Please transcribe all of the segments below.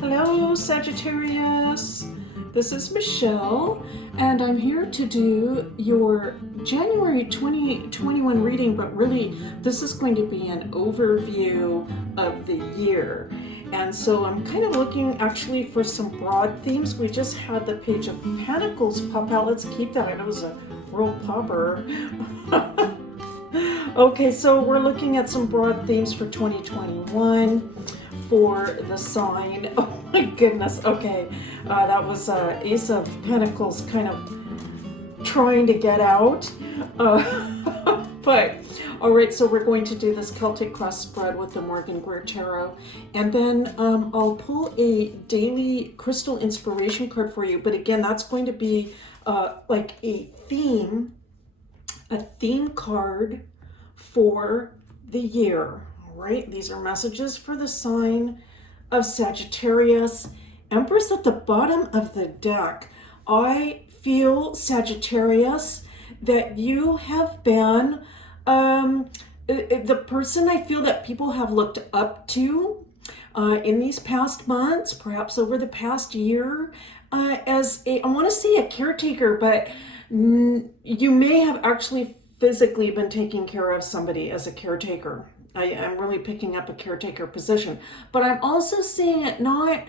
Hello, Sagittarius. This is Michelle, and I'm here to do your January 2021 reading, but really, this is going to be an overview of the year. And so I'm kind of looking actually for some broad themes. We just had the Page of Pentacles pop out. Let's keep that. I know it was a real popper. Okay, so we're looking at some broad themes for 2021 for the sign. Oh my goodness. Okay, that was Ace of Pentacles kind of trying to get out. But all right, so we're going to do this Celtic cross spread with the Morgan Greer Tarot, and then I'll pull a daily crystal inspiration card for you. But again, that's going to be like a theme card for the year. All right, these are messages for the sign of Sagittarius. Empress at the bottom of the deck. I feel, Sagittarius, that you have been the person I feel that people have looked up to in these past months, perhaps over the past year, as I want to say a caretaker, but you may have actually physically been taking care of somebody as a caretaker. I'm really picking up a caretaker position, but I'm also seeing it not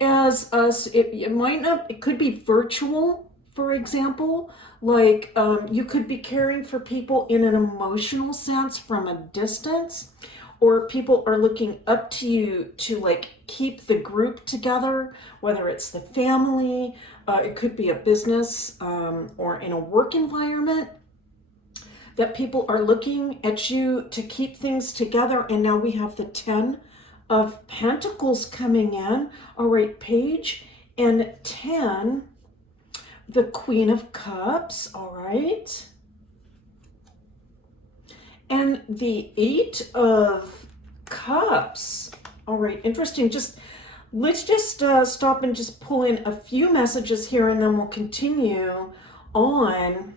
as us. It might not. It could be virtual, for example. Like you could be caring for people in an emotional sense from a distance, or people are looking up to you to like keep the group together, whether it's the family, it could be a business, or in a work environment, that people are looking at you to keep things together. And now we have the 10 of Pentacles coming in. All right, Page and 10, the Queen of Cups. All right. And the 8 of Cups. All right, interesting. Let's just stop and just pull in a few messages here, and then we'll continue on.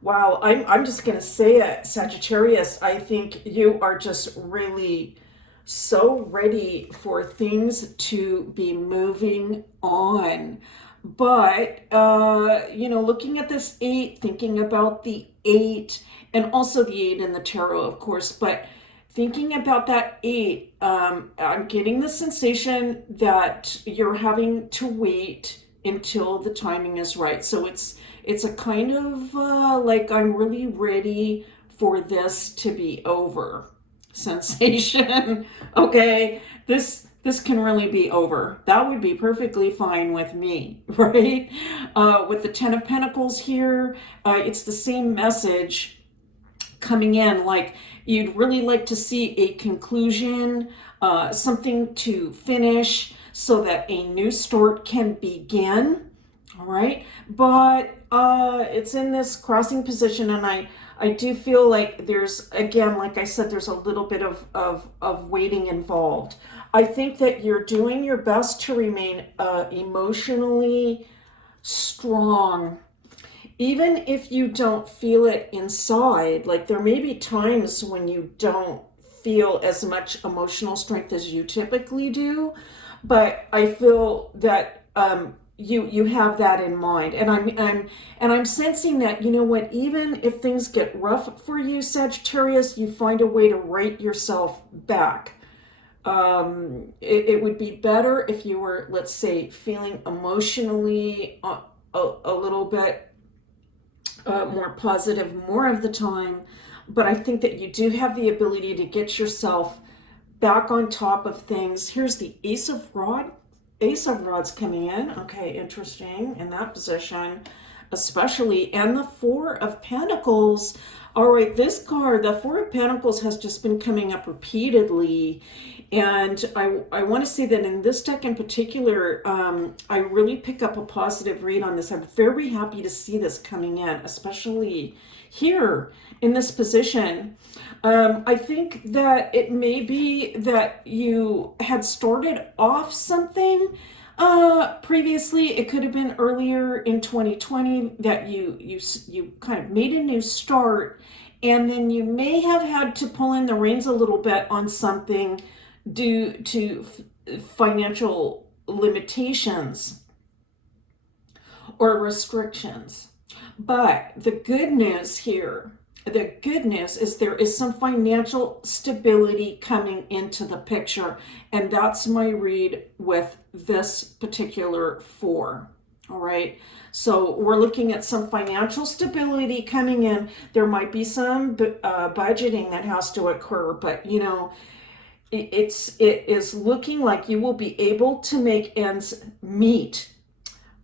Wow, I'm just going to say it, Sagittarius. I think you are just really so ready for things to be moving on. But, looking at this 8, thinking about the 8, and also the 8 in the tarot, of course, but thinking about that 8, I'm getting the sensation that you're having to wait until the timing is right. So it's a kind of like, I'm really ready for this to be over sensation. Okay, this can really be over. That would be perfectly fine with me, right? With the 10 of Pentacles here, it's the same message coming in, like you'd really like to see a conclusion, something to finish so that a new start can begin. All right, but it's in this crossing position, and I do feel like there's, again, like I said, there's a little bit of waiting involved. I think that you're doing your best to remain emotionally strong, even if you don't feel it inside. Like there may be times when you don't feel as much emotional strength as you typically do, but I feel that you have that in mind, and I'm sensing that, you know what, even if things get rough for you, Sagittarius, you find a way to right yourself back. It would be better if you were, let's say, feeling emotionally a little bit more positive more of the time, but I think that you do have the ability to get yourself back on top of things. Here's the Ace of Rods coming in. Okay, interesting in that position, especially. And the 4 of Pentacles. All right, this card, the 4 of Pentacles, has just been coming up repeatedly. And I want to say that in this deck in particular, I really pick up a positive read on this. I'm very happy to see this coming in, especially here in this position. I think that it may be that you had started off something previously. It could have been earlier in 2020 that you kind of made a new start, and then you may have had to pull in the reins a little bit on something due to financial limitations or restrictions. But the good news here, the good news is there is some financial stability coming into the picture. And that's my read with this particular 4. All right. So we're looking at some financial stability coming in. There might be some budgeting that has to occur, but you know, it is looking like you will be able to make ends meet,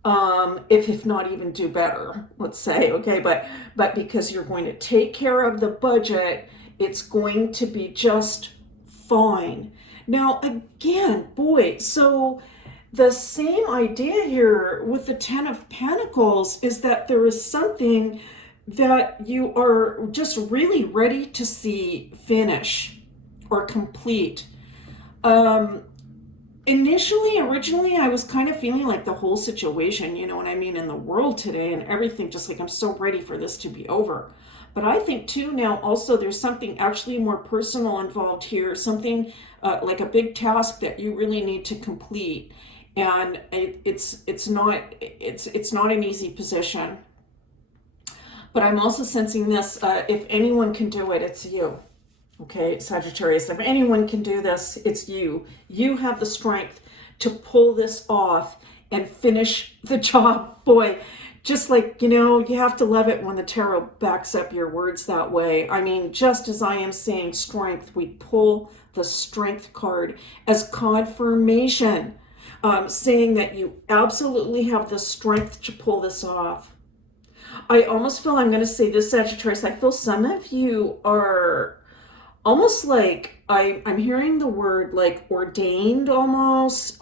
if not even do better, let's say. Okay, but because you're going to take care of the budget, it's going to be just fine. Now again, boy, so the same idea here with the 10 of Pentacles is that there is something that you are just really ready to see finish or complete. Originally, I was kind of feeling like the whole situation, you know what I mean, in the world today and everything, just like I'm so ready for this to be over. But I think too now also there's something actually more personal involved here, something like a big task that you really need to complete. And it's not an easy position. But I'm also sensing this, if anyone can do it, it's you. Okay, Sagittarius, if anyone can do this, it's you. You have the strength to pull this off and finish the job. Boy, just like, you know, you have to love it when the tarot backs up your words that way. I mean, just as I am saying strength, we pull the strength card as confirmation, saying that you absolutely have the strength to pull this off. I almost feel, I'm going to say this, Sagittarius, I feel some of you are almost like, I'm hearing the word like ordained almost,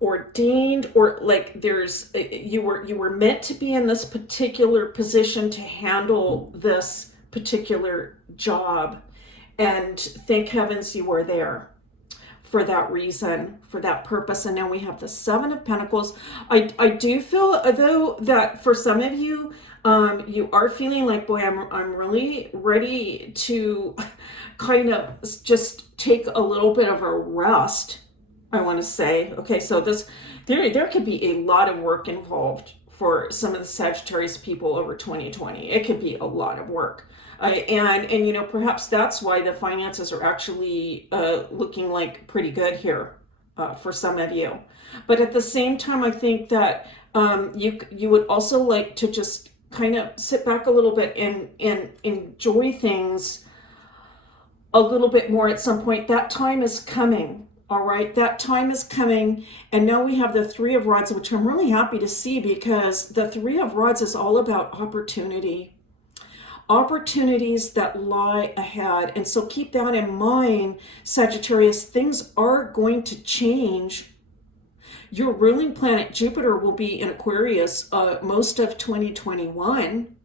ordained, or like there's, you were meant to be in this particular position to handle this particular job. And thank heavens you were there for that reason, for that purpose. And now we have the 7 of Pentacles. I do feel though that for some of you, you are feeling like, boy, I'm really ready to kind of just take a little bit of a rest, I want to say. Okay, so there could be a lot of work involved for some of the Sagittarius people over 2020. It could be a lot of work. And you know, perhaps that's why the finances are actually looking like pretty good here for some of you. But at the same time, I think that you would also like to just kind of sit back a little bit and enjoy things a little bit more at some point. That time is coming. All right, that time is coming. And now we have the 3 of Rods, which I'm really happy to see, because the 3 of Rods is all about opportunity. Opportunities that lie ahead. And so keep that in mind, Sagittarius. Things are going to change. Your ruling planet Jupiter will be in Aquarius most of 2021.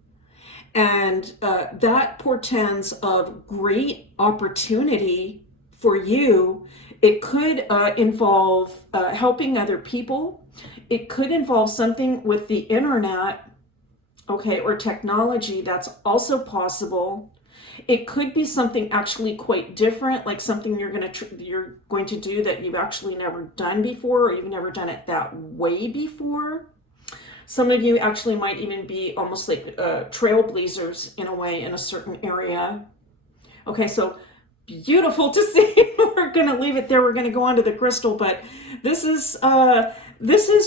And that portends of great opportunity for you. It could involve helping other people. It could involve something with the internet, okay, or technology. That's also possible. It could be something actually quite different, like something you're going to do that you've actually never done before, or you've never done it that way before. Some of you actually might even be almost like trailblazers in a way in a certain area. Okay, so beautiful to see. We're going to leave it there. We're going to go on to the crystal, but this is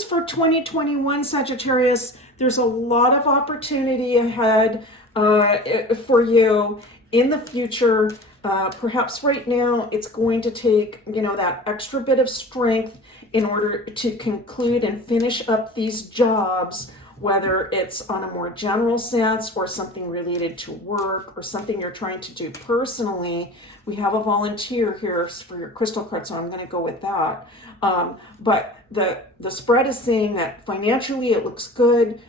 for 2021, Sagittarius. There's a lot of opportunity ahead for you in the future. Perhaps right now it's going to take, you know, that extra bit of strength in order to conclude and finish up these jobs, whether it's on a more general sense or something related to work or something you're trying to do personally. We have a volunteer here for your crystal card, so I'm going to go with that. But the spread is saying that financially it looks good.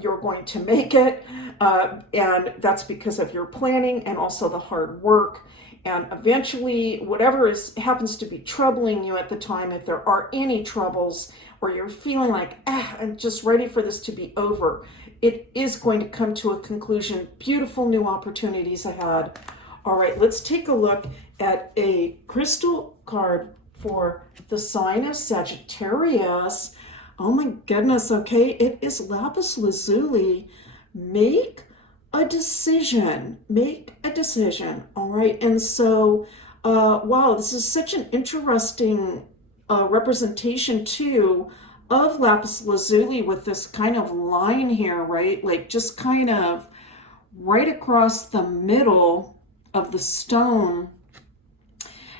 You're going to make it, and that's because of your planning and also the hard work. And eventually, whatever happens to be troubling you at the time, if there are any troubles, or you're feeling like, I'm just ready for this to be over, it is going to come to a conclusion. Beautiful new opportunities ahead. All right, let's take a look at a crystal card for the sign of Sagittarius. Oh my goodness, okay, it is lapis lazuli. Make a decision. Make a decision. All right. And so, wow, this is such an interesting representation too of lapis lazuli with this kind of line here, right? Like just kind of right across the middle of the stone.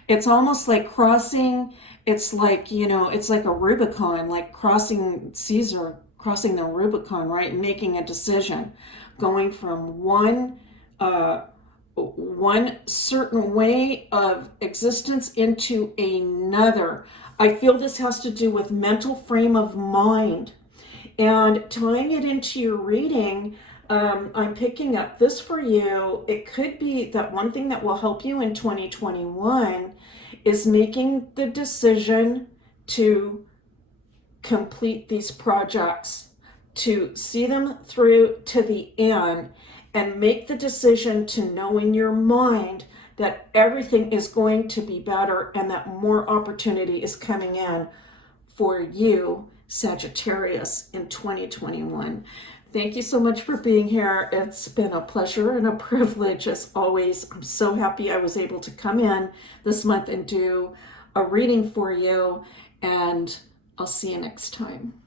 It's almost like crossing, it's like, you know, it's like a Rubicon, like crossing Caesar, crossing the Rubicon, right? Making a decision, going from one certain way of existence into another. I feel this has to do with mental frame of mind. And tying it into your reading, I'm picking up this for you. It could be that one thing that will help you in 2021 is making the decision to complete these projects, to see them through to the end, and make the decision to know in your mind that everything is going to be better and that more opportunity is coming in for you, Sagittarius, in 2021. Thank you so much for being here. It's been a pleasure and a privilege as always. I'm so happy I was able to come in this month and do a reading for you, and I'll see you next time.